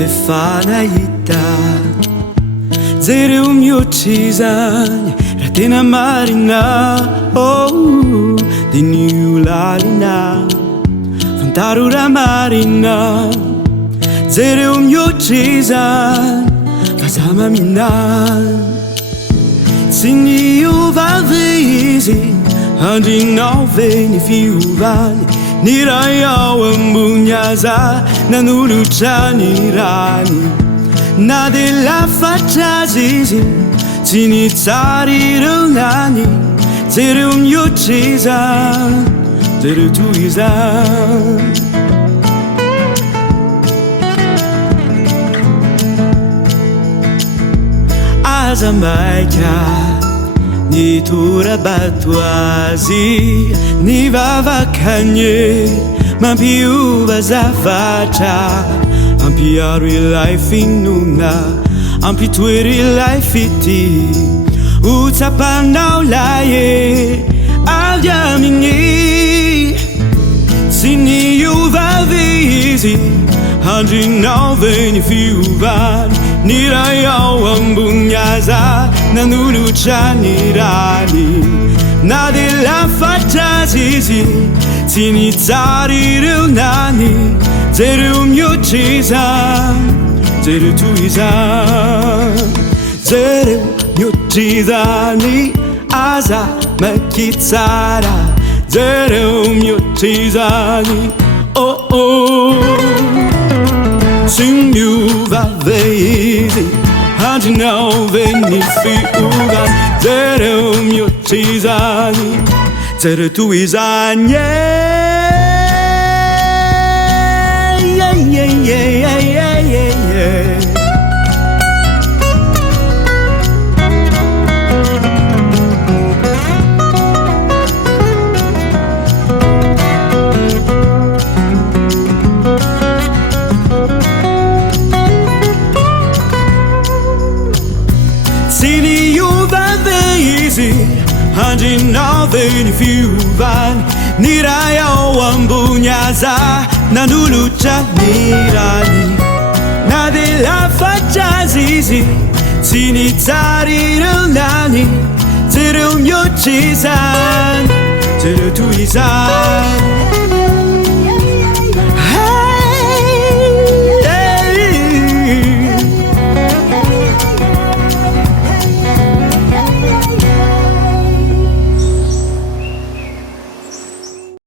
Nahita Jereo mihoatrizany raha tena marina dia ny olalina fantaro raha marina Jereo mihoatrizany fa za mamina tsy niova ve izy andrinao ve ny fiovany ny raha ao ambony aza nanolotra ny rany na dia lafatra azy izy tsy nitsara ireo nany Jereo mihoatrizany Jereo toy izany aza maika ny tora-bato azy ny vavakanye mampiova zavatra ampiaro ilay finona ampitoery ilay fity hotsapanao laye avy aminy tsy niova ve izy andrinao ve ny fiovany ny raha ao ambony aza nanolotra ny rany na dia lafatra azy izy tsy nitsara ireo nany Jereo mihoatrizany Jereo toy izany Jereo mihoatrizany aza maky tsara Jereo mihoatrizany tsy miova ve izy andrinao ve ny fiovany Jereo mihoatrizany Jereo toy izany tsy niova ve izy andrinao ve ny fiovany ny raha ao ambony aza nanolotra ny rany na dia lafatra azy izy tsy nitsara ireo nany Jereo mihoatrizany Jereo toy izany